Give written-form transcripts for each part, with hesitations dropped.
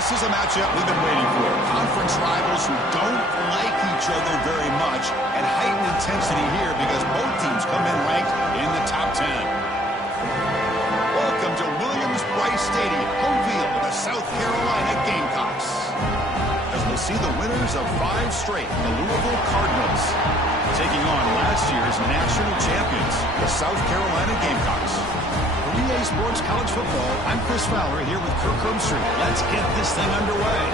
This is a matchup we've been waiting for. Conference rivals who don't like each other very much, and heightened intensity here because both teams come in ranked in the top 10. Welcome to Williams-Brice Stadium, home field of the South Carolina Gamecocks. As we'll see the winners of 5 straight, the Louisville Cardinals, taking on last year's national champions, the South Carolina Gamecocks. For EA Sports College Football, I'm Chris Fowler here with Kirk Herbstreit. Let's get this thing underway.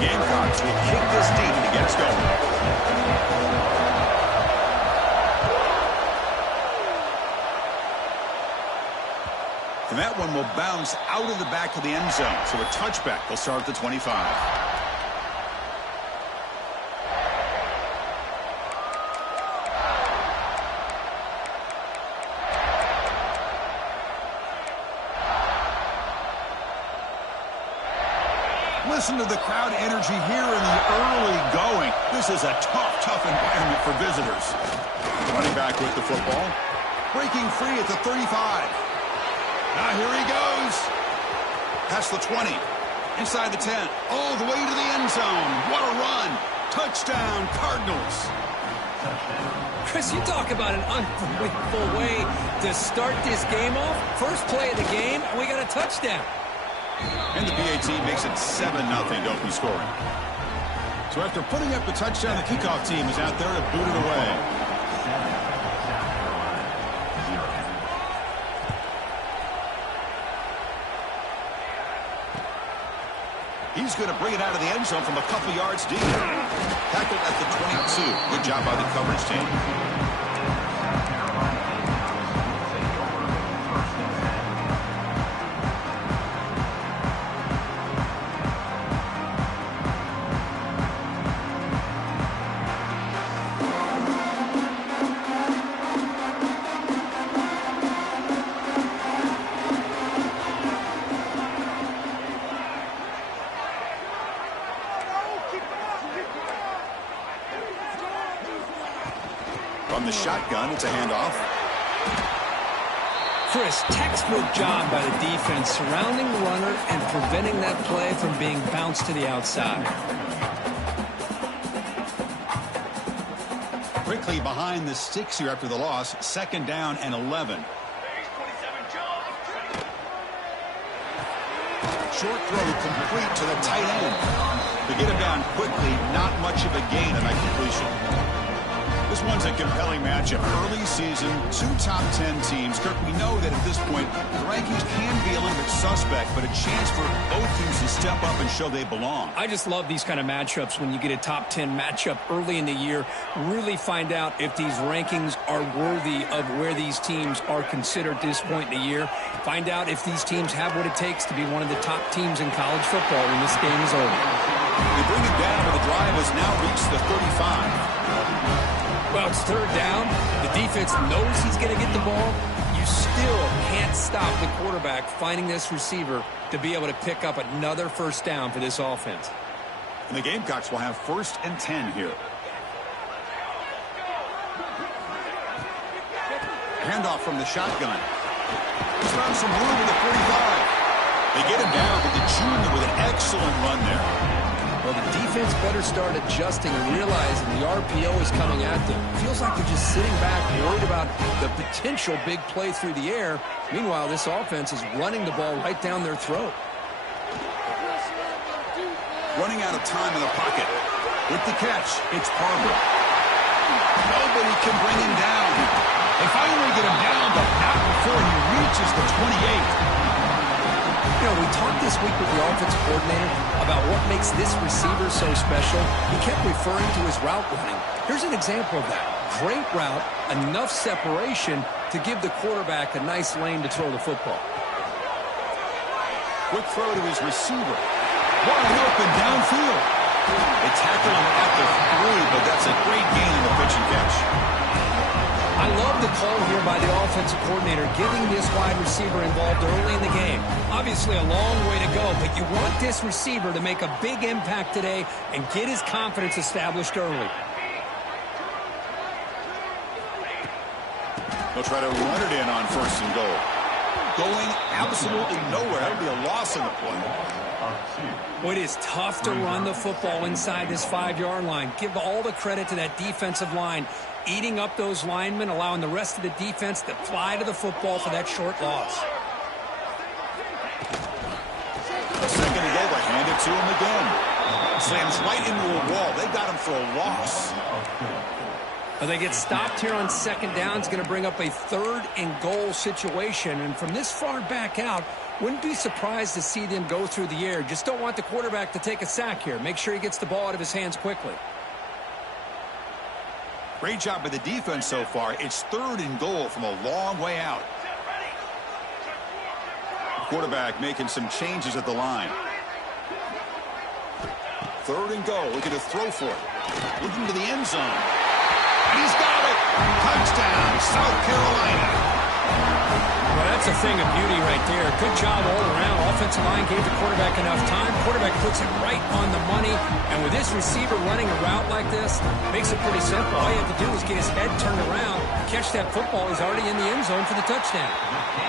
Gamecocks will kick this deep to get us going. And that one will bounce out of the back of the end zone. So a touchback will start at the 25. Listen to the crowd energy here in the early going. This is a tough environment for visitors. Running back with the football. Breaking free at the 35. Now here he goes. Past the 20. Inside the 10. All the way to the end zone. What a run. Touchdown, Cardinals. Chris, you talk about an unbelievable way to start this game off. First play of the game, and we got a touchdown. And the PAT makes it 7-0 to open scoring. So after putting up the touchdown, the kickoff team is out there to boot it away. He's going to bring it out of the end zone from a couple yards deep. Tackled at the 22. Good job by the coverage team. From the shotgun, it's a handoff. Chris, textbook job by the defense surrounding the runner and preventing that play from being bounced to the outside. Quickly behind the sticks here after the loss. 2nd down and 11. Short throw complete to the tight end. To get him down quickly, not much of a gain on that completion. This one's a compelling matchup. Early season, 2 top 10 teams. Kirk, we know that at this point, the rankings can be a little bit suspect, but a chance for both teams to step up and show they belong. I just love these kind of matchups when you get a top 10 matchup early in the year. Really find out if these rankings are worthy of where these teams are considered at this point in the year. Find out if these teams have what it takes to be one of the top teams in college football when this game is over. They bring it down, but the drive has now reached the 35. Well, it's 3rd down. The defense knows he's going to get the ball. You still can't stop the quarterback finding this receiver to be able to pick up another 1st down for this offense. And the Gamecocks will have 1st and 10 here. Handoff from the shotgun. He's found some room at the 45. They get him down with the junior with an excellent run there. Well, the defense better start adjusting and realizing the RPO is coming at them. Feels like they're just sitting back, worried about the potential big play through the air. Meanwhile, this offense is running the ball right down their throat. Running out of time in the pocket. With the catch, it's Parker. Nobody can bring him down. They finally get him down, but not before he reaches the 28. You know, we talked this week with the offensive coordinator about what makes this receiver so special. He kept referring to his route running. Here's an example of that. Great route, enough separation to give the quarterback a nice lane to throw the football. Quick throw to his receiver. Wide open downfield. They tackle him at the 3, but that's a great gain in the pitch and catch. I love the call here by the offensive coordinator, getting this wide receiver involved early in the game. Obviously a long way to go, but you want this receiver to make a big impact today and get his confidence established early. They'll try to run it in on 1st and goal. Going absolutely nowhere. That'll be a loss in the play. Well, it is tough to run the football inside this 5-yard line. Give all the credit to that defensive line, eating up those linemen, allowing the rest of the defense to fly to the football for that short loss. 2nd and goal, they hand it to him again. Slams right into a wall. They got him for a loss. Well, they get stopped here on 2nd down. It's going to bring up a 3rd and goal situation. And from this far back out, wouldn't be surprised to see them go through the air. Just don't want the quarterback to take a sack here. Make sure he gets the ball out of his hands quickly. Great job by the defense so far. It's 3rd and goal from a long way out. Quarterback making some changes at the line. 3rd and goal. Looking to throw for it. Looking to the end zone. He's got it. Touchdown, South Carolina. Well, that's a thing of beauty right there. Good job all around. Offensive line gave the quarterback enough time. Quarterback puts it right on the money. And with this receiver running a route like this, makes it pretty simple. All you have to do is get his head turned around, catch that football. He's already in the end zone for the touchdown.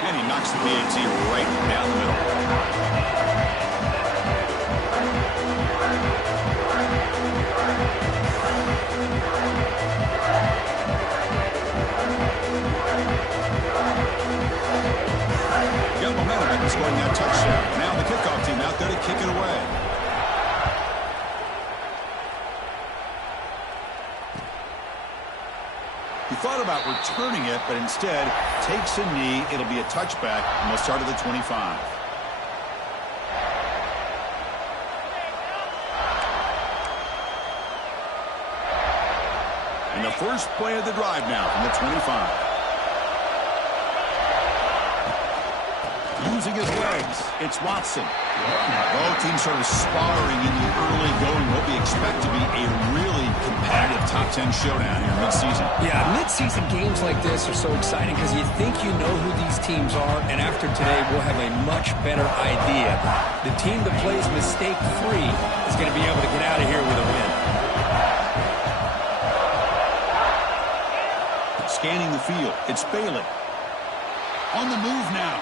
And he knocks the PAT right down the middle. Got momentum after scoring that touchdown. Now the kickoff team out there to kick it away. He thought about returning it, but instead takes a knee. It'll be a touchback, and we'll start at the 25. And the first play of the drive now from the 25. Using his legs, it's Watson. Both teams sort of sparring in the early going. What we expect to be a really competitive top 10 showdown here mid-season. Yeah, mid-season games like this are so exciting because you think you know who these teams are, and after today we'll have a much better idea. The team that plays mistake-free is going to be able to get out of here with a win. Scanning the field, it's Bailey. On the move now.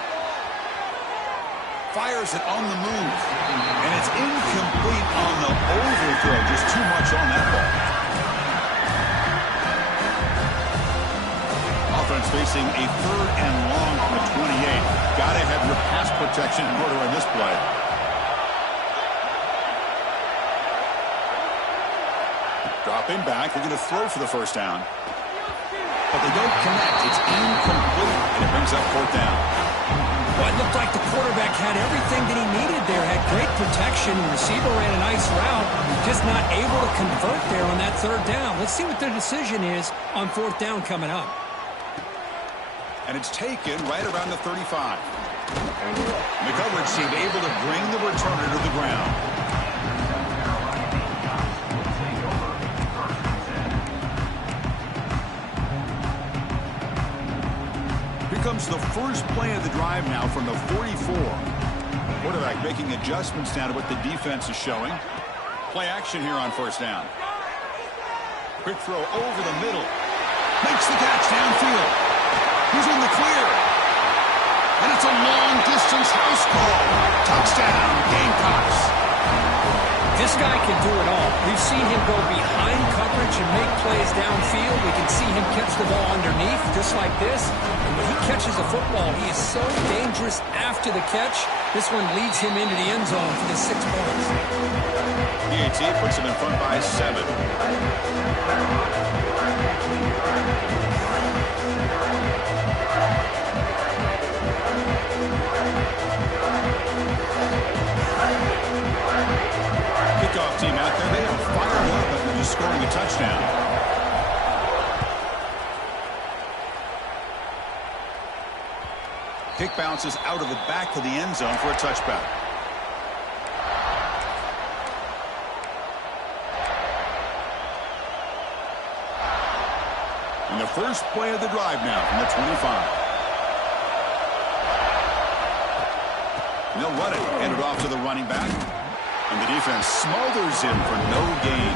Fires it on the move. And it's incomplete on the overthrow. Just too much on that ball. Offense facing a 3rd and long from the 28. Got to have your pass protection in order on this play. Dropping back. They're going to throw for the 1st down. But they don't connect. It's incomplete. And it brings up 4th down. Well, it looked like the quarterback had everything that he needed there. Had great protection. The receiver ran a nice route. Just not able to convert there on that 3rd down. Let's see what their decision is on 4th down coming up. And it's taken right around the 35. The coverage seemed able to bring the returner to the ground. Comes the first play of the drive now from the 44. Quarterback making adjustments now to what the defense is showing. Play action here on 1st down. Quick throw over the middle. Makes the catch downfield. He's in the clear. And it's a long-distance house call. Touchdown, Gamecocks. This guy can do it all. We've seen him go behind coverage and make plays downfield. We can see him catch the ball underneath, just like this. And when he catches a football, he is so dangerous after the catch. This one leads him into the end zone for the 6 points. PAT puts him in front by 7. Kickoff team out there. They are fired up after just scoring a touchdown. Kick bounces out of the back of the end zone for a touchback. And the first play of the drive now from the 25. And they'll run it. Hand it off to the running back. And the defense smothers him for no gain.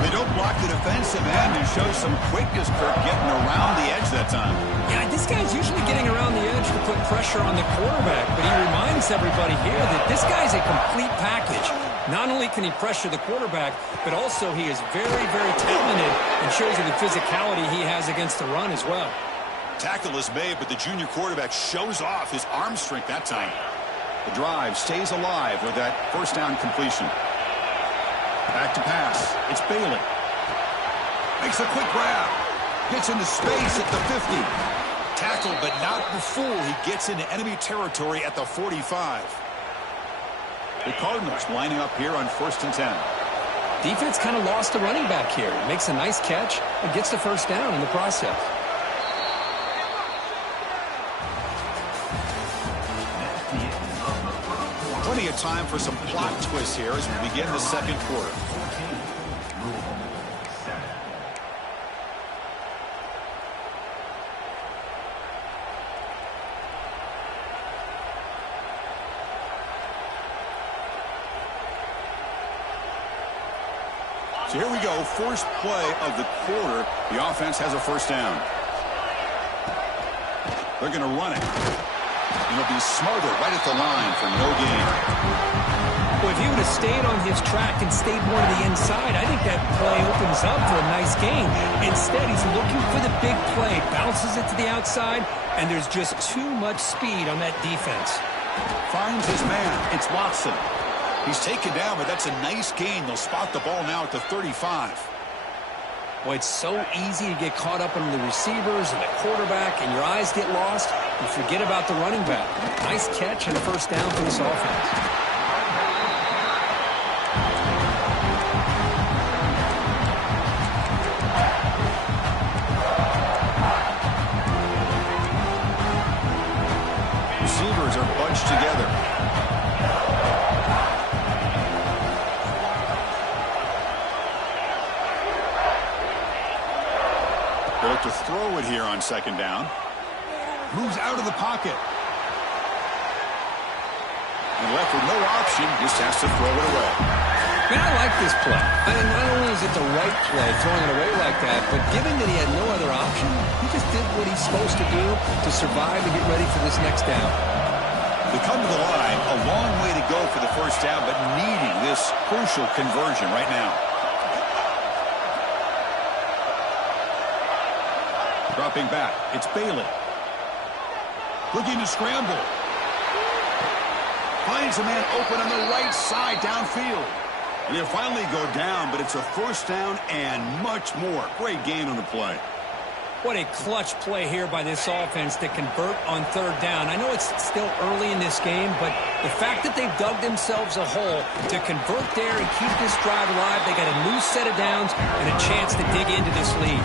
They don't block the defensive end and show some quickness for getting around the edge that time. Yeah, this guy's usually getting around the edge to put pressure on the quarterback, but he reminds everybody here that this guy's a complete package. Not only can he pressure the quarterback, but also he is very, very talented and shows you the physicality he has against the run as well. Tackle is made, but the junior quarterback shows off his arm strength that time. The drive stays alive with that first down completion. Back to pass. It's Bailey. Makes a quick grab. Gets into space at the 50. Tackled, but not before he gets into enemy territory at the 45. The Cardinals lining up here on 1st and 10. Defense kind of lost the running back here. Makes a nice catch and gets the first down in the process. Plenty of time for some plot twists here as we begin the second quarter. So here we go, first play of the quarter. The offense has a first down. They're going to run it. And he'll be smothered right at the line for no gain. Well, if he would have stayed on his track and stayed more to the inside, I think that play opens up for a nice gain. Instead, he's looking for the big play, bounces it to the outside, and there's just too much speed on that defense. Finds his man. It's Watson. He's taken down, but that's a nice gain. They'll spot the ball now at the 35. Well, it's so easy to get caught up in the receivers and the quarterback, and your eyes get lost. You forget about the running back. Nice catch and a first down for this offense. Receivers are bunched together. They look to throw it here on second down. Moves out of the pocket. And left with no option, just has to throw it away. Man, I like this play. And not only is it the right play, throwing it away like that, but given that he had no other option, he just did what he's supposed to do to survive and get ready for this next down. They come to the line, a long way to go for the first down, but needing this crucial conversion right now. Dropping back, it's Bailey. Looking to scramble. Finds a man open on the right side downfield. And he'll finally go down, but it's a first down and much more. Great gain on the play. What a clutch play here by this offense to convert on third down. I know it's still early in this game, but the fact that they've dug themselves a hole to convert there and keep this drive alive, they got a new set of downs and a chance to dig into this lead.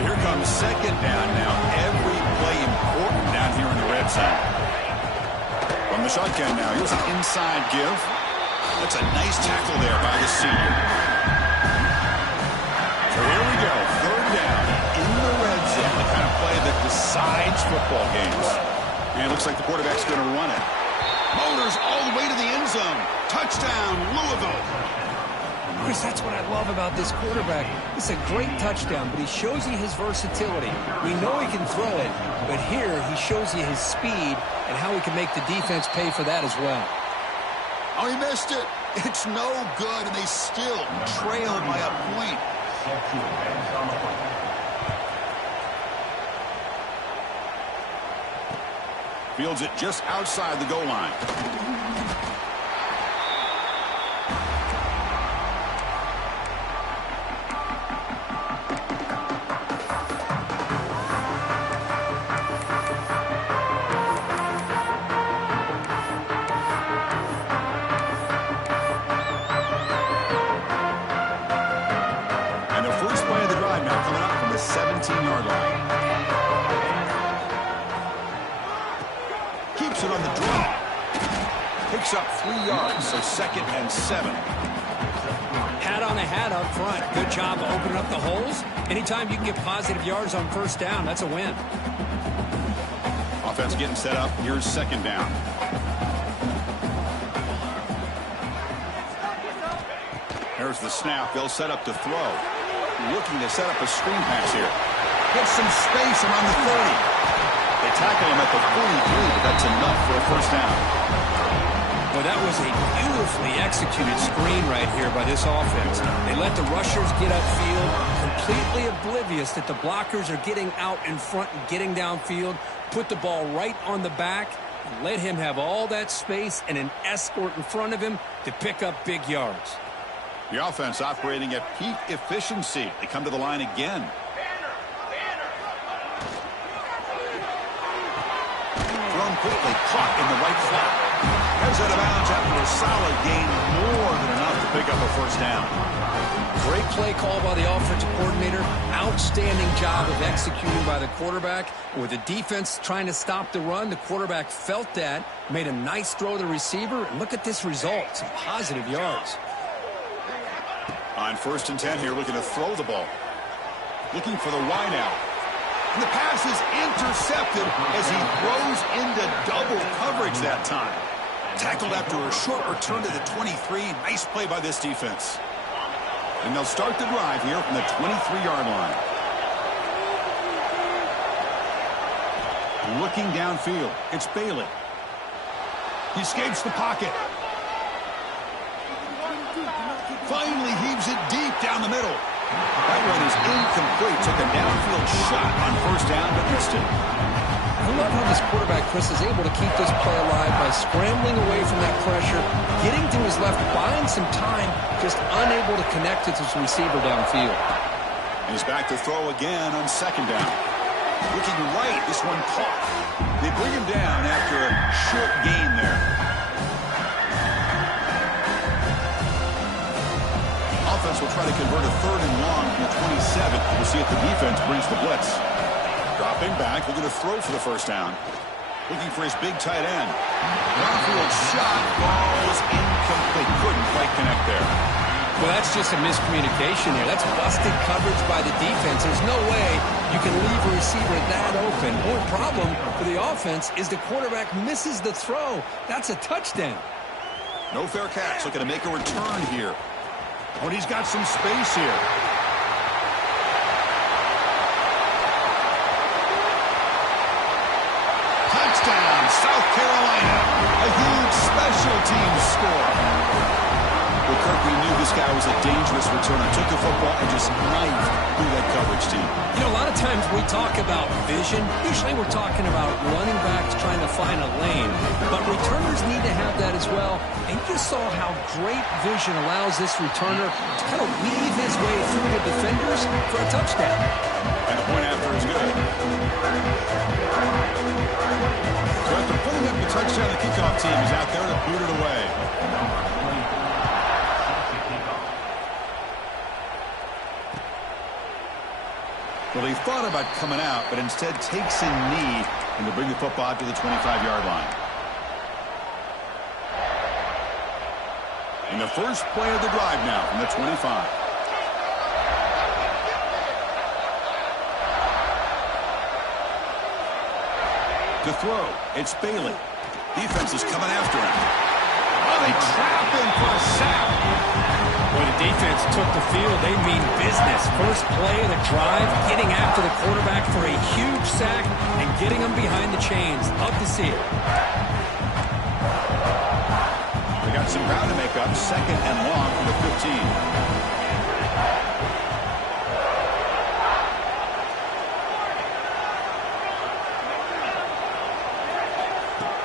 So here comes second down now. Every play important down here in the red zone. From the shotgun now, here's an inside give. That's a nice tackle there by the senior. So here we go, third down in the red zone. The kind of play that decides football games. And it looks like the quarterback's going to run it. Motors all the way to the end zone. Touchdown, Louisville. Chris, that's what I love about this quarterback. It's a great touchdown, but he shows you his versatility. We know he can throw it, but here he shows you his speed and how he can make the defense pay for that as well. Oh, he missed it. It's no good, and they still trail by a point. Fields it just outside the goal line. And the first play of the drive now coming up from the 17-yard line. It on the draw. Picks up 3 yards, so 2nd and 7. Hat on a hat up front. Good job of opening up the holes. Anytime you can get positive yards on first down, that's a win. Offense getting set up. Here's second down. There's the snap. They'll set up to throw. Looking to set up a screen pass here. Gets some space around the 30. They tackle him at the 43, but that's enough for a first down. Well, that was a beautifully executed screen right here by this offense. They let the rushers get upfield, completely oblivious that the blockers are getting out in front and getting downfield, put the ball right on the back, and let him have all that space and an escort in front of him to pick up big yards. The offense operating at peak efficiency. They come to the line again. Thrown quickly, caught in the right flat. Heads out of bounds after a solid gain, more than enough to pick up a first down. Great play call by the offensive coordinator. Outstanding job of executing by the quarterback. With the defense trying to stop the run, the quarterback felt that, made a nice throw to the receiver, and look at this result. Some positive yards. On 1st and 10 here, looking to throw the ball. Looking for the wide out. And the pass is intercepted as he throws into double coverage that time. Tackled after a short return to the 23. Nice play by this defense. And they'll start the drive here from the 23-yard line. Looking downfield, it's Bailey. He escapes the pocket. Finally heaves it deep down the middle. That one is incomplete. Took a downfield shot on first down, but missed it. I love how this quarterback, Chris, is able to keep this play alive by scrambling away from that pressure, getting to his left, buying some time, just unable to connect it to his receiver downfield. He's back to throw again on second down. Looking right, this one caught. They bring him down after a short gain there. Offense will try to convert a 3rd and long from the 27. We'll see if the defense brings the blitz. Dropping back, looking to throw for the first down. Looking for his big tight end. Downfield shot, balls incomplete. Couldn't quite connect there. Well, that's just a miscommunication here. That's busted coverage by the defense. There's no way you can leave a receiver that open. More problem for the offense is the quarterback misses the throw. That's a touchdown. No fair catch. Looking to make a return here. When he's got some space here. Touchdown, South Carolina. A huge special teams score. Well, Kirk, we knew this guy was a dangerous returner. Took the football and just knifed through that coverage team. You know, a lot of times we talk about vision. Usually we're talking about running backs trying to find a lane. But returners need to have that as well. And you just saw how great vision allows this returner to kind of weave his way through the defenders for a touchdown. And a point after is good. So after putting up the touchdown, the kickoff team is out there to boot it away. Well, he thought about coming out, but instead takes a knee and to bring the football to the 25-yard line. And the first play of the drive now from the 25. To throw, it's Bailey. Defense is coming after him. Oh, they trap him for a sack. Boy, the defense took the field. They mean business. First play of the drive, getting after the quarterback for a huge sack and getting him behind the chains. Love to see it. They got some ground to make up. 2nd and long from the 15.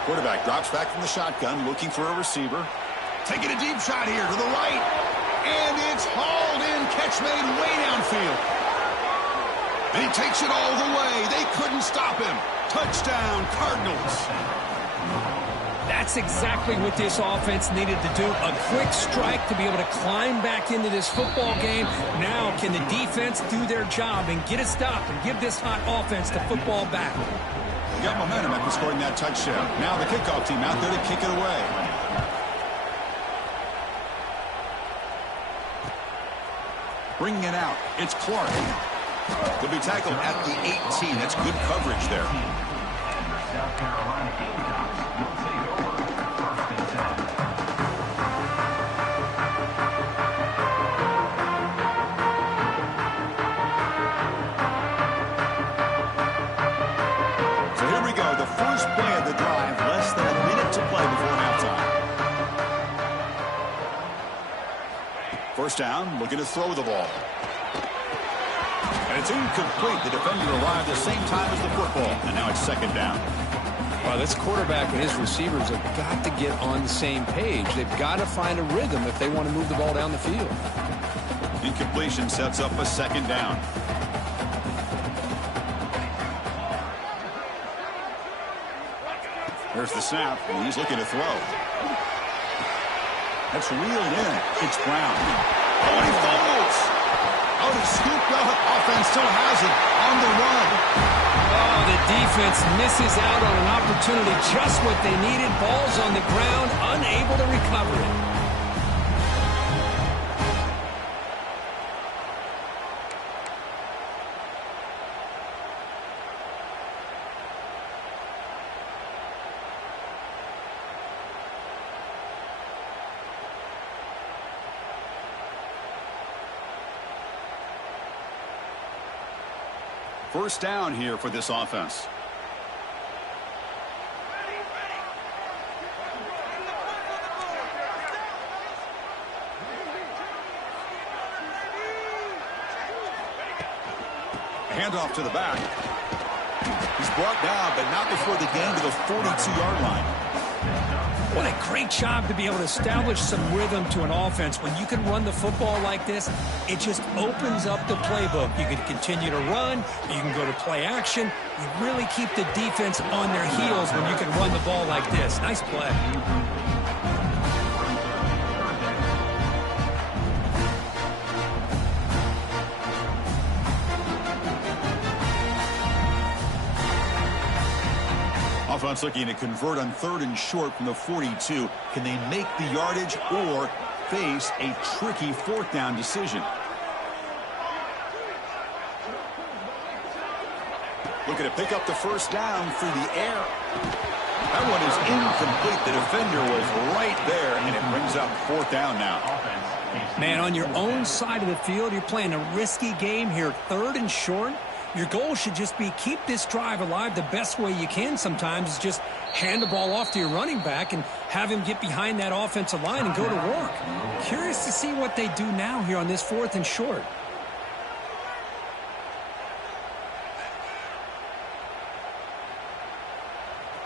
Quarterback drops back from the shotgun, looking for a receiver. Taking a deep shot here to the right. And it's hauled in. Catch made way downfield. And he takes it all the way. They couldn't stop him. Touchdown, Cardinals. That's exactly what this offense needed to do. A quick strike to be able to climb back into this football game. Now can the defense do their job and get a stop and give this hot offense the football back? Got momentum after scoring that touchdown. Now the kickoff team out there to kick it away. Bringing it out, it's Clark. He'll be tackled at the 18. That's good coverage there. South Carolina Gamecocks will take over 1st and 10. So here we go, the first play of the drive, less than a minute to play before halftime. First down, looking to throw the ball. And it's incomplete. The defender arrived the same time as the football, and now it's second down. Well, this quarterback and his receivers have got to get on the same page. They've got to find a rhythm if they want to move the ball down the field. Incompletion sets up a second down. There's the snap, and he's looking to throw. That's reeled in. It's Brown. Oh, and he fumbles. Oh, he scooped up. Offense still has it on the run. Oh, the defense misses out on an opportunity, just what they needed. Ball's on the ground, unable to recover it. First down here for this offense. Handoff to the back. He's brought down, but not before the gain to the 42-yard line. What a great job to be able to establish some rhythm to an offense. When you can run the football like this, it just opens up the playbook. You can continue to run. You can go to play action. You really keep the defense on their heels when you can run the ball like this. Nice play. Offense looking to convert on 3rd and short from the 42. Can they make the yardage or face a tricky 4th down decision? Looking to pick up the first down through the air. That one is incomplete. The defender was right there, and it brings up 4th down now. Man, on your own side of the field, you're playing a risky game here. 3rd and short. Your goal should just be keep this drive alive the best way you can sometimes is just hand the ball off to your running back and have him get behind that offensive line and go to work. Curious to see what they do now here on this 4th and short.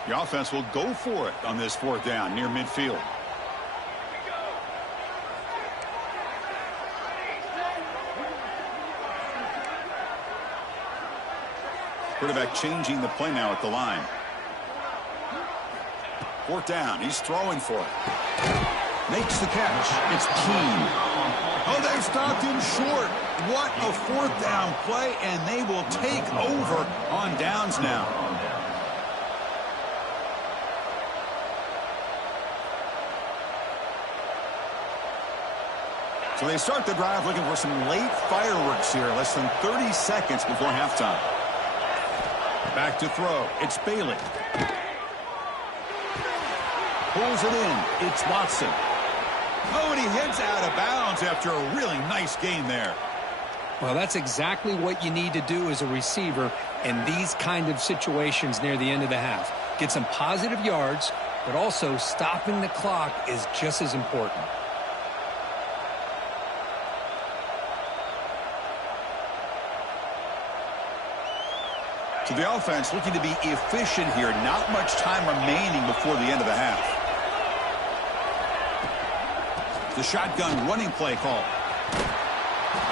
The offense will go for it on this 4th down near midfield. Quarterback changing the play now at the line. 4th down. He's throwing for it. Makes the catch. It's Keene. Oh, they stopped him short. What a 4th down play, and they will take over on downs now. So they start the drive looking for some late fireworks here. Less than 30 seconds before halftime. Back to throw. It's Bailey. Pulls it in. It's Watson. Oh, and he heads out of bounds after a really nice gain there. Well, that's exactly what you need to do as a receiver in these kind of situations near the end of the half. Get some positive yards, but also stopping the clock is just as important. So the offense looking to be efficient here. Not much time remaining before the end of the half. The shotgun running play call.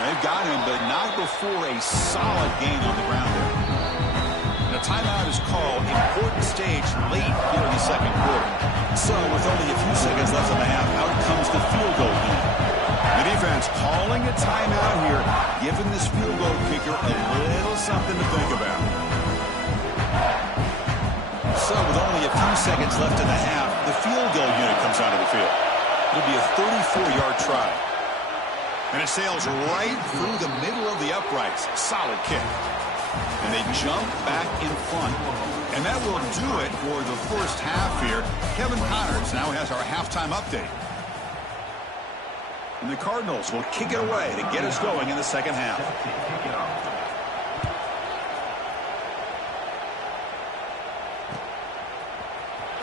They've got him, but not before a solid gain on the ground there. The timeout is called. Important stage late here in the 2nd quarter. So with only a few seconds left in the half, out comes the field goal unit. The defense calling a timeout here, giving this field goal kicker a little something to think about. So with only a few seconds left in the half, the field goal unit comes onto the field. It'll be a 34-yard try. And it sails right through the middle of the uprights. Solid kick. And they jump back in front. And that will do it for the first half here. Kevin Connors now has our halftime update. And the Cardinals will kick it away to get us going in the second half.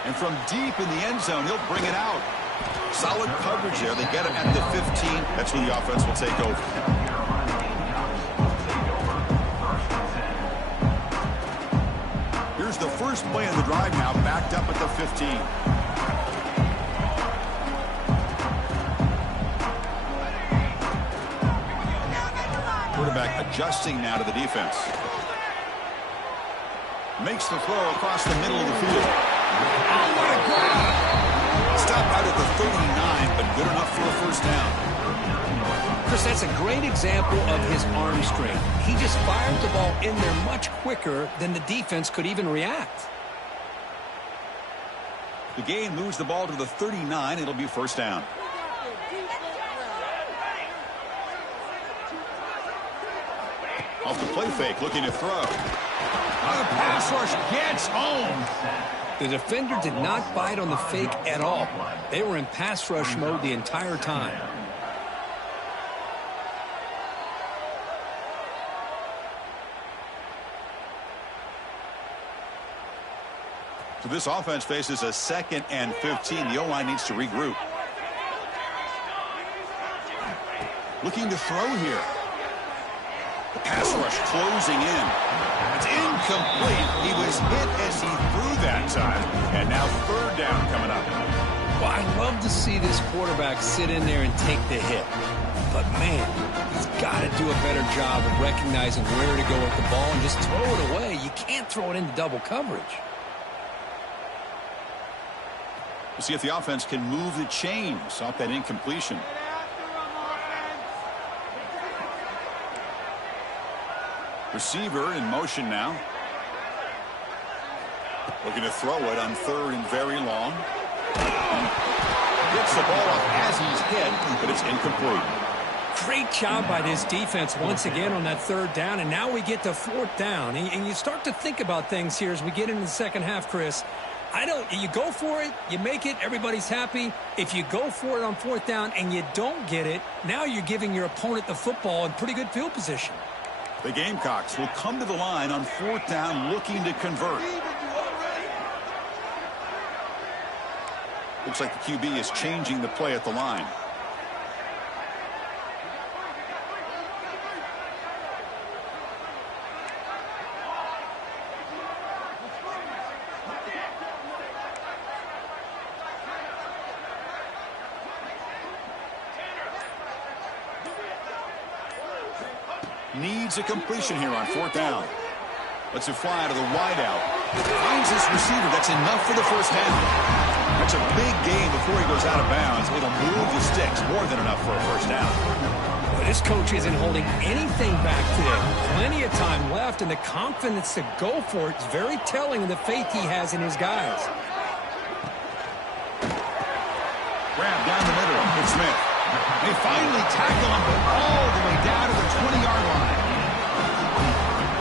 And from deep in the end zone, he'll bring it out. Solid coverage there. They get him at the 15. That's when the offense will take over. Here's the first play of the drive now, backed up at the 15. Quarterback adjusting now to the defense. Makes the throw across the middle of the field. Oh, what a grab! Stop out at the 39, but good enough for a first down. Chris, that's a great example of his arm strength. He just fired the ball in there much quicker than the defense could even react. The gain moves the ball to the 39. It'll be first down. Off the play fake, looking to throw. The pass rush gets home. The defender did not bite on the fake at all. They were in pass rush mode the entire time. So this offense faces a 2nd and 15. The O-line needs to regroup. Looking to throw here. The pass rush closing in. It's incomplete. He was hit as he threw that time. And now third down coming up. Well, I love to see this quarterback sit in there and take the hit. But, man, he's got to do a better job of recognizing where to go with the ball and just throw it away. You can't throw it into double coverage. We'll see if the offense can move the chains off that incompletion. Receiver in motion now. Looking to throw it on 3rd and very long. Gets the ball off as he's hit, but it's incomplete. Great job by this defense once again on that 3rd down, and now we get to 4th down. And you start to think about things here as we get into the second half, Chris. You go for it, you make it, everybody's happy. If you go for it on 4th down and you don't get it, now you're giving your opponent the football in pretty good field position. The Gamecocks will come to the line on 4th down looking to convert. Looks like the QB is changing the play at the line. Needs a completion here on 4th down. Lets it fly to the wideout. Finds his receiver. That's enough for the first down. That's a big gain before he goes out of bounds. It'll move the sticks. More than enough for a first down. But this coach isn't holding anything back today. Plenty of time left, and the confidence to go for it is very telling of the faith he has in his guys. Grab down the middle. It's Smith. They finally tackle him, but all the way down to the 20-yard line.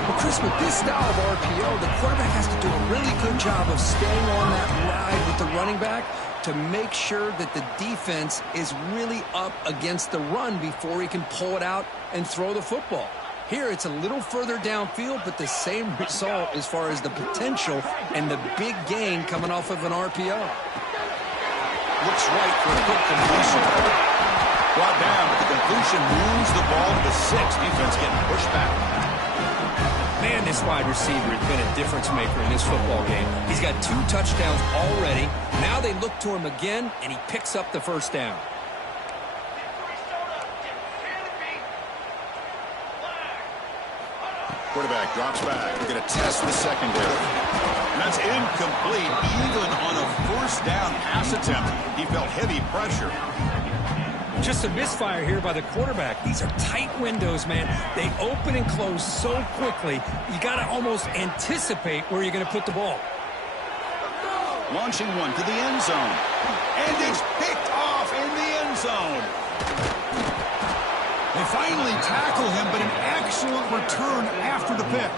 Well, Chris, with this style of RPO, the quarterback has to do a really good job of staying on that ride with the running back to make sure that the defense is really up against the run before he can pull it out and throw the football. Here, it's a little further downfield, but the same result as far as the potential and the big gain coming off of an RPO. Looks right for a quick completion. Brought down, but the completion moves the ball to the 6. Defense getting pushed back. Man, this wide receiver has been a difference maker in this football game. He's got 2 touchdowns already. Now they look to him again, and he picks up the first down. Quarterback drops back. We're going to test the secondary. And that's incomplete. Even on a first down pass attempt, he felt heavy pressure. Just a misfire here by the quarterback. These are tight windows, man. They open and close so quickly, you got to almost anticipate where you're going to put the ball. Launching one to the end zone. And it's picked off in the end zone. finally tackle him, but an excellent return after the pick.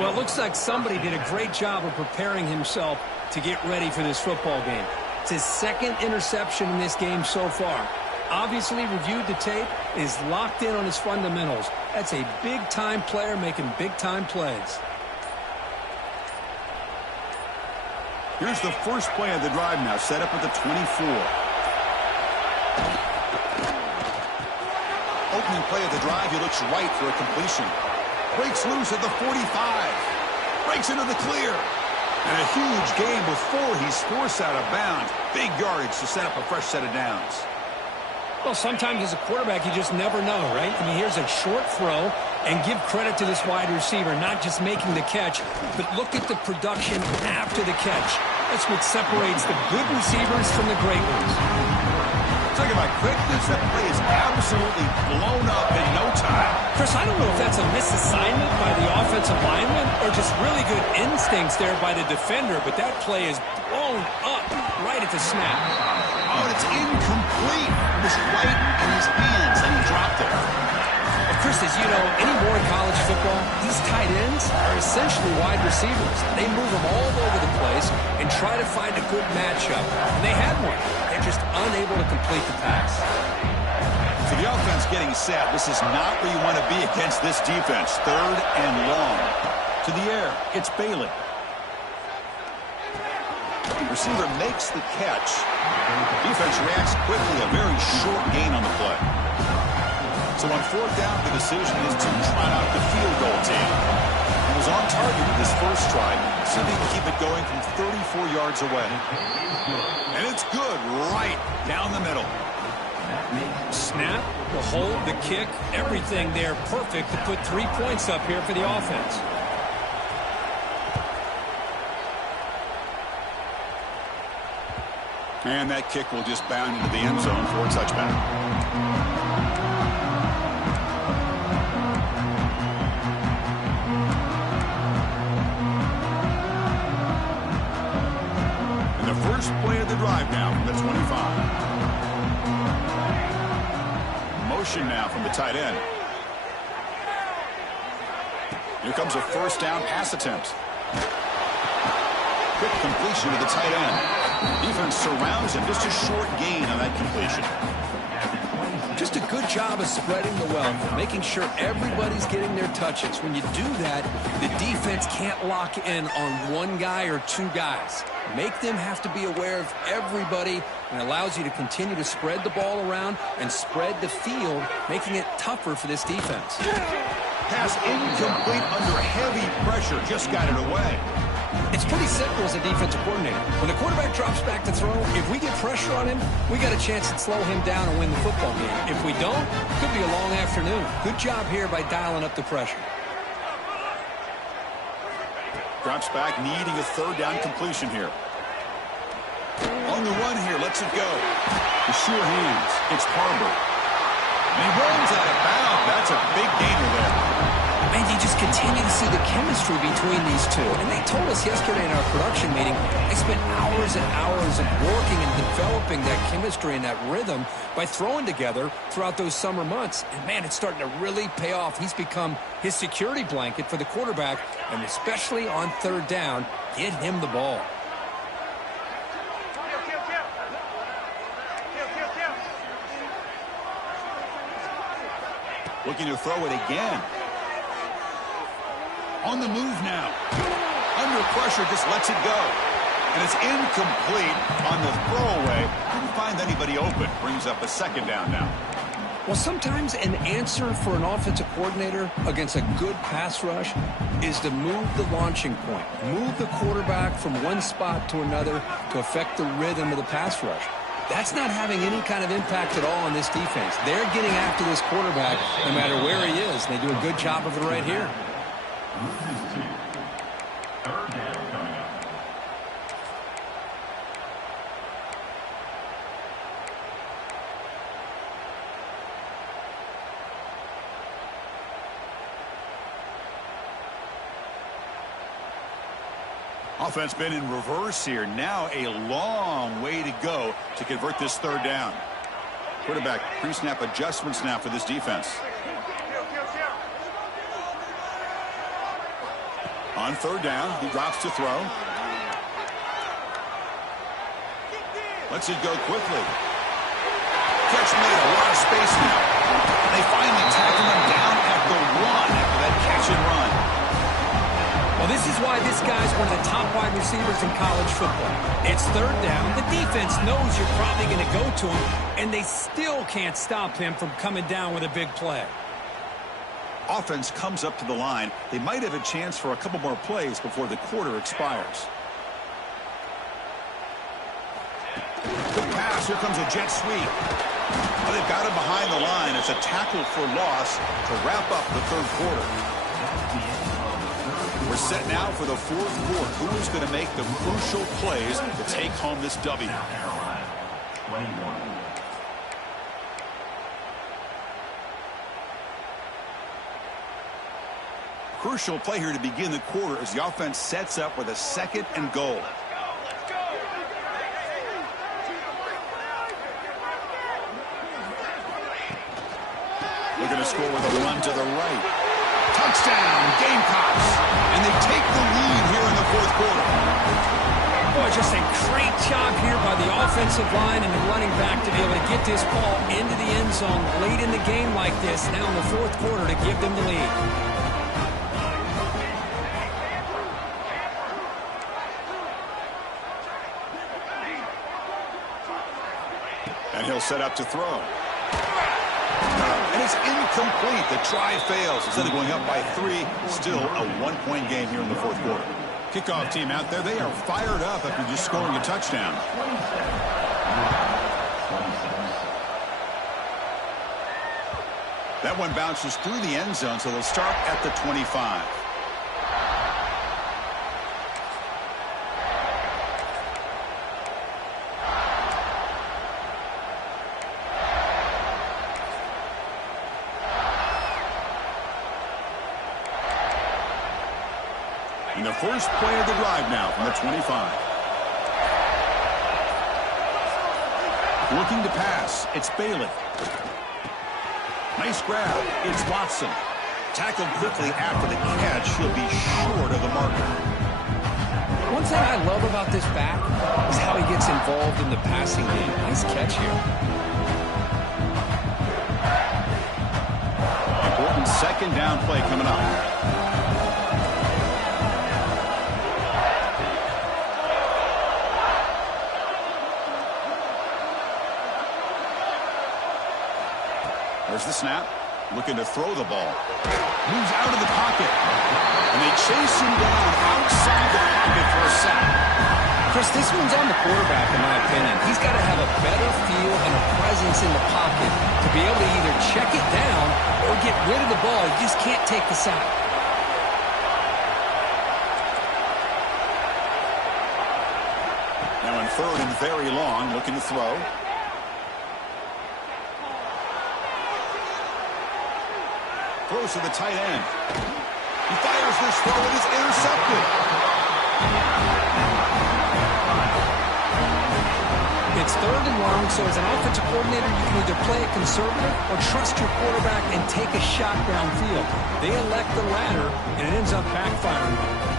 Well, it looks like somebody did a great job of preparing himself to get ready for this football game. It's his second interception in this game so far. Obviously reviewed the tape, is locked in on his fundamentals. That's a big-time player making big-time plays. Here's the first play of the drive now, set up at the 24. Opening play of the drive, he looks right for a completion. Breaks loose at the 45. Breaks into the clear. And a huge gain before he's forced out of bounds. Big yardage to set up a fresh set of downs. Well, sometimes as a quarterback, you just never know, right? I mean, here's a short throw, and give credit to this wide receiver, not just making the catch, but look at the production after the catch. That's what separates the good receivers from the great ones. Talking about quickness, that play is absolutely blown up in no time. Chris, I don't know if that's a misassignment by the offensive lineman or just really good instincts there by the defender, but that play is blown up right at the snap. Oh, and it's incomplete. It was right in his hands, and he dropped it. Well, Chris, as you know, anymore in college football, these tight ends are essentially wide receivers. They move them all over the place and try to find a good matchup. And they had one. They're just unable to complete the pass. So the offense getting set. This is not where you want to be against this defense. Third and long. To the air, it's Bailey. Receiver makes the catch. Defense reacts quickly. A very short gain on the play. So on fourth down, the decision is to trot out the field goal team. He was on target with his first try. See if he can keep it going from 34 yards away. And it's good right down the middle. Snap, the hold, the kick, everything there perfect to put 3 points up here for the offense. And that kick will just bound into the end zone for a touchback. And the first play of the drive now from the 25. Motion now from the tight end. Here comes a first down pass attempt. Quick completion to the tight end. Defense surrounds him. Just a short gain on that completion. Just a good job of spreading the wealth, making sure everybody's getting their touches. When you do that, the defense can't lock in on one guy or two guys. Make them have to be aware of everybody, and allows you to continue to spread the ball around and spread the field, making it tougher for this defense. Pass incomplete under heavy pressure. Just got it away. It's pretty simple as a defensive coordinator. When the quarterback drops back to throw, if we get pressure on him, we got a chance to slow him down and win the football game. If we don't, it could be a long afternoon. Good job here by dialing up the pressure. Drops back, needing a third down completion here. On the run here, lets it go. The sure hands. It's Harbor. And he rolls out of bounds. That's a big gainer there. And you just continue to see the chemistry between these two. And they told us yesterday in our production meeting, they spent hours and hours of working and developing that chemistry and that rhythm by throwing together throughout those summer months. And, man, it's starting to really pay off. He's become his security blanket for the quarterback, and especially on third down, get him the ball. Looking to throw it again. On the move now. Under pressure, just lets it go. And it's incomplete on the throwaway. Didn't find anybody open. Brings up a second down now. Well, sometimes an answer for an offensive coordinator against a good pass rush is to move the launching point. Move the quarterback from one spot to another to affect the rhythm of the pass rush. That's not having any kind of impact at all on this defense. They're getting after this quarterback no matter where he is. And they do a good job of it right here. Third down coming up. Offense been in reverse here. Now a long way to go to convert this third down. Quarterback pre-snap adjustments now for this defense. On third down, he drops to throw. Lets it go quickly. Catch made, a lot of space now. They finally tackle him down at the 1 after that catch and run. Well, this is why this guy's one of the top wide receivers in college football. It's third down. The defense knows you're probably going to go to him, and they still can't stop him from coming down with a big play. Offense comes up to the line. They might have a chance for a couple more plays before the quarter expires. Good pass. Here comes a jet sweep. Well, they've got him behind the line. It's a tackle for loss to wrap up the third quarter. We're set now for the fourth quarter. Who is going to make the crucial plays to take home this W? Crucial play here to begin the quarter as the offense sets up with a 2nd and goal. They're going to score with a run to the right. Touchdown, Gamecocks. And they take the lead here in the fourth quarter. Boy, just a great job here by the offensive line and the running back to be able to get this ball into the end zone late in the game like this, now in the fourth quarter, to give them the lead. And he'll set up to throw. And it's incomplete. The try fails. Instead of going up by 3, still a 1-point game here in the fourth quarter. Kickoff team out there. They are fired up after just scoring a touchdown. That one bounces through the end zone, so they'll start at the 25. And the first play of the drive now from the 25. Looking to pass. It's Bailey. Nice grab. It's Watson. Tackled quickly after the catch. He'll be short of the marker. One thing I love about this back is how he gets involved in the passing game. Nice catch here. Important 2nd down play coming up. There's the snap. Looking to throw the ball. Moves out of the pocket. And they chase him down outside the pocket for a sack. Chris, this one's on the quarterback, in my opinion. He's got to have a better feel and a presence in the pocket to be able to either check it down or get rid of the ball. He just can't take the sack. Now in 3rd and very long, looking to throw. Throws to the tight end. He fires this throw and is intercepted. It's 3rd and long, so as an offensive coordinator, you can either play it conservative or trust your quarterback and take a shot downfield. They elect the latter, and it ends up backfiring on them.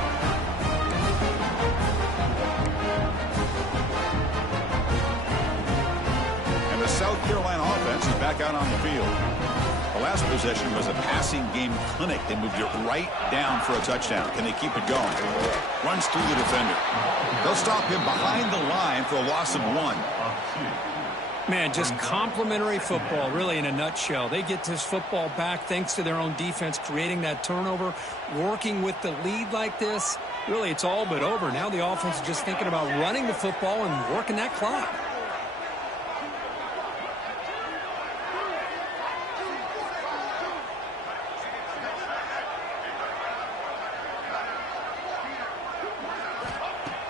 And the South Carolina offense is back out on the field. The last possession was a passing game clinic. They moved it right down for a touchdown. Can they keep it going? Runs through the defender. They'll stop him behind the line for a loss of 1. Man, just complimentary football, really, in a nutshell. They get this football back thanks to their own defense, creating that turnover, working with the lead like this. Really, it's all but over. Now the offense is just thinking about running the football and working that clock.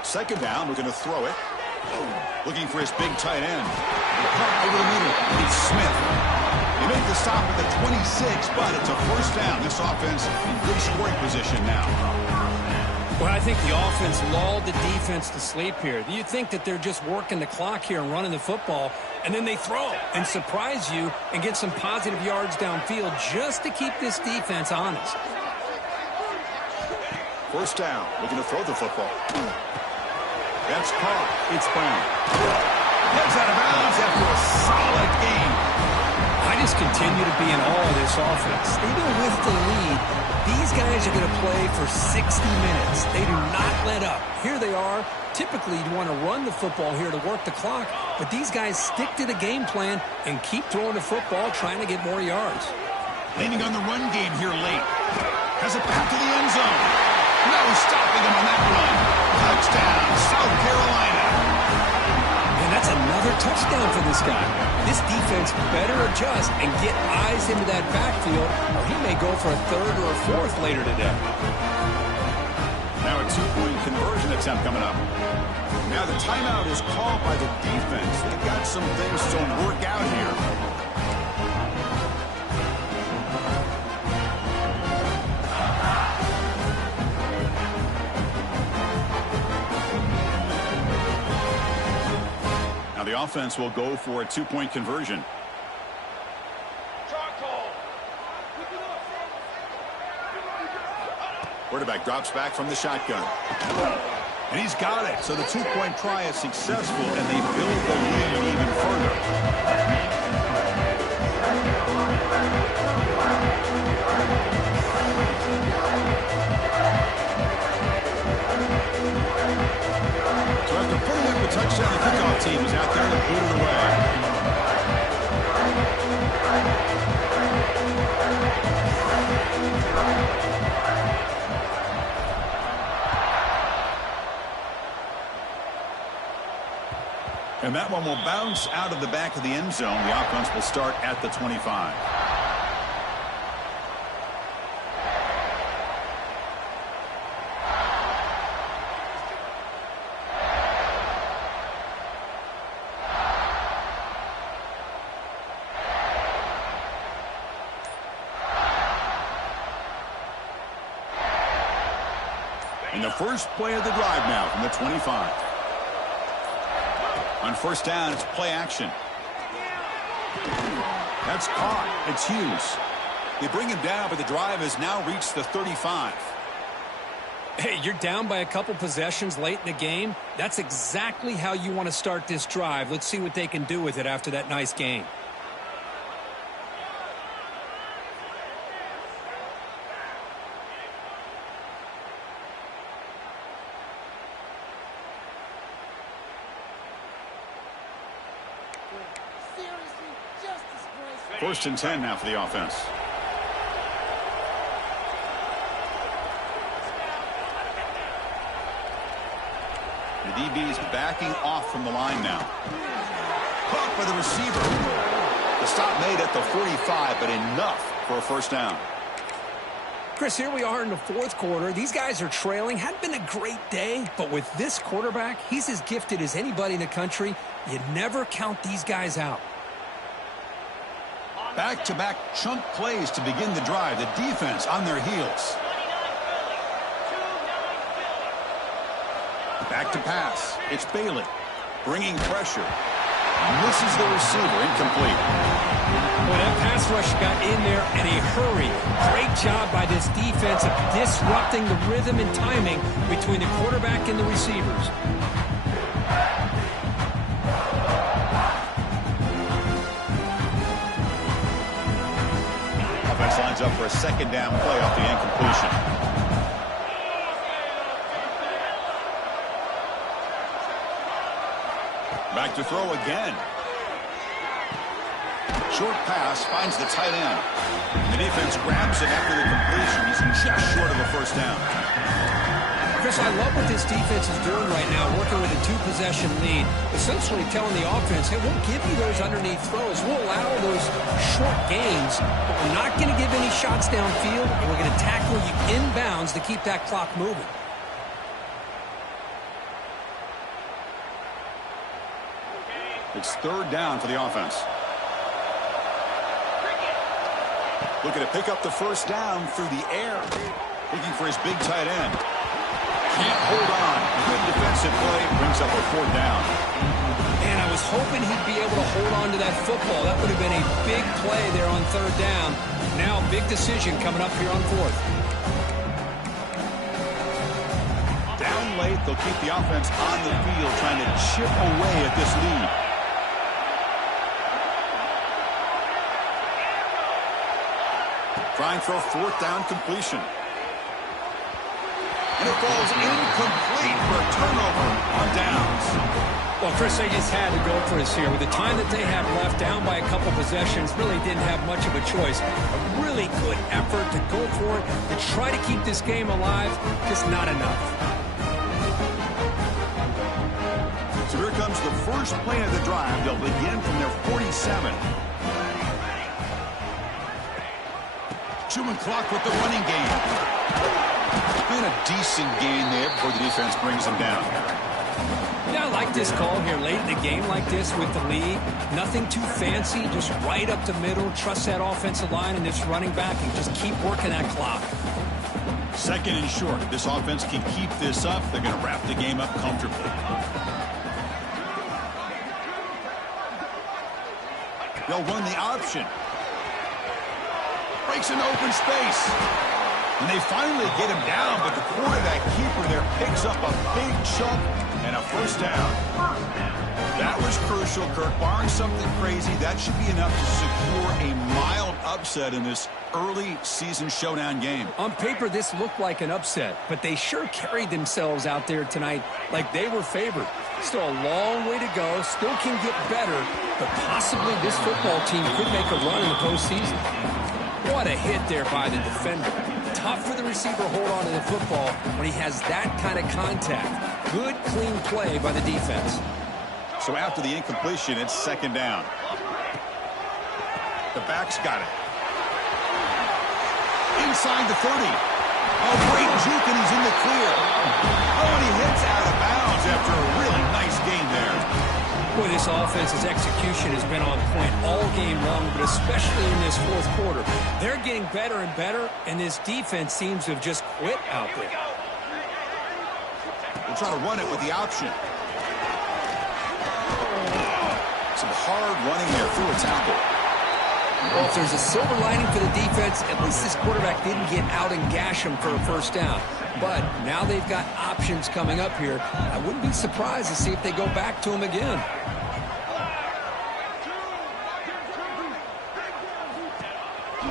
Second down, we're going to throw it. Looking for his big tight end. Over the middle, it's Smith. They make the stop at the 26, but it's a first down. This offense in good scoring position now. Well, I think the offense lulled the defense to sleep here. You think that they're just working the clock here and running the football, and then they throw and surprise you and get some positive yards downfield just to keep this defense honest. First down, looking to throw the football. That's caught. It's Brown. Heads out of bounds after a solid game. I just continue to be in awe of this offense. Even with the lead, these guys are going to play for 60 minutes. They do not let up. Here they are. Typically, you want to run the football here to work the clock, but these guys stick to the game plan and keep throwing the football, trying to get more yards. Leaning on the run game here late. Has it back to the end zone. No stopping him on that run. Touchdown, South Carolina. And that's another touchdown for this guy. This defense better adjust and get eyes into that backfield, or he may go for a third or a fourth later today. Now a two-point conversion attempt coming up. Now the timeout is called by the defense. They've got some things to work out here. Now the offense will go for a two-point conversion. Quarterback drops back from the shotgun. And he's got it. So the two-point try is successful, and they build the lead even further. So after putting up a touchdown, the kickoff team is out there to boot it away. And that one will bounce out of the back of the end zone. The offense will start at the 25. And the first play of the drive now from the 25. On first down, it's play action. That's caught. It's Hughes. They bring him down, but the drive has now reached the 35. Hey, you're down by a couple possessions late in the game. That's exactly how you want to start this drive. Let's see what they can do with it after that nice game. First and 10 now for the offense. The DB's backing off from the line now. Caught by the receiver. The stop made at the 45, but enough for a first down. Chris, here we are in the fourth quarter. These guys are trailing. Hadn't been a great day, but with this quarterback, he's as gifted as anybody in the country. You never count these guys out. Back-to-back chunk plays to begin the drive. The defense on their heels. Back to pass. It's Bailey. Bringing pressure. Misses the receiver. Incomplete. Boy, that pass rush got in there in a hurry. Great job by this defense of disrupting the rhythm and timing between the quarterback and the receivers. Lines up for a second down play off the incompletion. Back to throw again. Short pass finds the tight end. The defense grabs it after the completion. He's just short of a first down. Chris, I love what this defense is doing right now, working with a two-possession lead, essentially telling the offense, hey, we'll give you those underneath throws. We'll allow those short gains, but we're not going to give any shots downfield, and we're going to tackle you inbounds to keep that clock moving. It's third down for the offense. Looking to pick up the first down through the air. Looking for his big tight end. Can't hold on. Good defensive play brings up a 4th down. And I was hoping he'd be able to hold on to that football. That would have been a big play there on 3rd down. Now, big decision coming up here on 4th. Down late, they'll keep the offense on the field, trying to chip away at this lead. Trying for a 4th down completion. And it falls incomplete for a turnover on downs. Well, Chris, they just had to go for this here. With the time that they have left, down by a couple possessions, really didn't have much of a choice. A really good effort to go for it, to try to keep this game alive, just not enough. So here comes the first play of the drive. They'll begin from their 47. Chewing clock with the running game. And a decent gain there before the defense brings them down. Yeah, I like this call here late in the game like this with the lead. Nothing too fancy, just right up the middle. Trust that offensive line and this running back and just keep working that clock. 2nd and short. This offense can keep this up. They're going to wrap the game up comfortably. They'll run the option. Breaks an open space. And they finally get him down, but the quarterback keeper there picks up a big chunk and a 1st down. That was crucial, Kirk. Barring something crazy, that should be enough to secure a mild upset in this early season showdown game. On paper, this looked like an upset, but they sure carried themselves out there tonight like they were favored. Still a long way to go, still can get better, but possibly this football team could make a run in the postseason. What a hit there by the defender. Tough for the receiver to hold on to the football when he has that kind of contact. Good, clean play by the defense. So after the incompletion, it's 2nd down. The back's got it. Inside the 30. Oh, great juke, and he's in the clear. Oh, and he hits out of bounds after a really nice gain there. Boy, this offense's execution has been on point all game long, but especially in this 4th quarter. They're getting better and better, and this defense seems to have just quit out there. We'll try to run it with the option. Some hard running there through a tackle. Well, if there's a silver lining for the defense, at least this quarterback didn't get out and gash him for a 1st down. But now they've got options coming up here. I wouldn't be surprised to see if they go back to him again.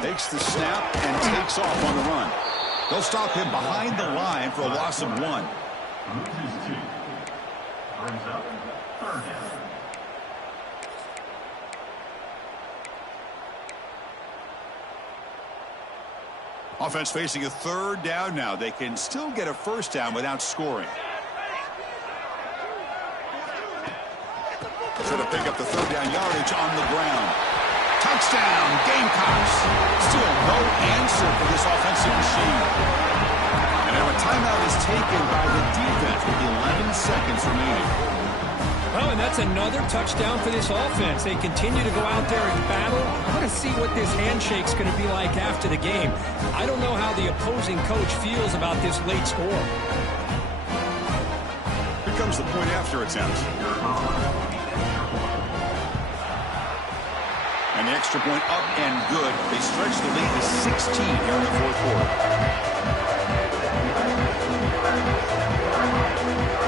Takes the snap and takes off on the run. They'll stop him behind the line for a loss of 1. Loses 2. Brings up 3rd down. Offense facing a 3rd down now. They can still get a 1st down without scoring. Trying to pick up the 3rd down yardage on the ground. Touchdown, Gamecocks. Still no answer for this offensive machine. And now a timeout is taken by the defense with 11 seconds remaining. Oh, and that's another touchdown for this offense. They continue to go out there and battle. I want to see what this handshake's going to be like after the game. I don't know how the opposing coach feels about this late score. Here comes the point after attempt. And the extra point up and good. They stretch the lead to 16 here in the 4th quarter.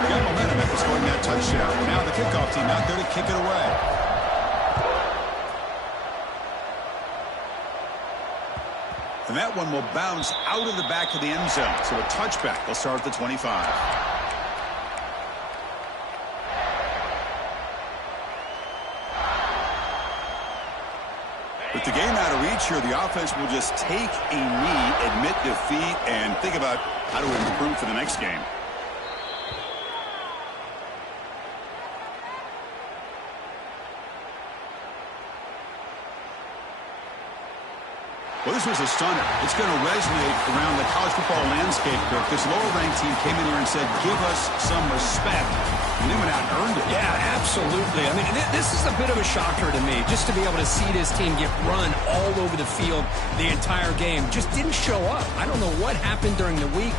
Got momentum after scoring that touchdown. Now the kickoff team out there to kick it away. And that one will bounce out of the back of the end zone. So a touchback. They'll start at the 25. With the game out of reach here, the offense will just take a knee, admit defeat, and think about how to improve for the next game. Well, this was a stunner. It's going to resonate around the college football landscape, Kirk. This lower-ranked team came in here and said, give us some respect. And they went out and earned it. Yeah, absolutely. I mean, this is a bit of a shocker to me, just to be able to see this team get run all over the field the entire game. Just didn't show up. I don't know what happened during the week,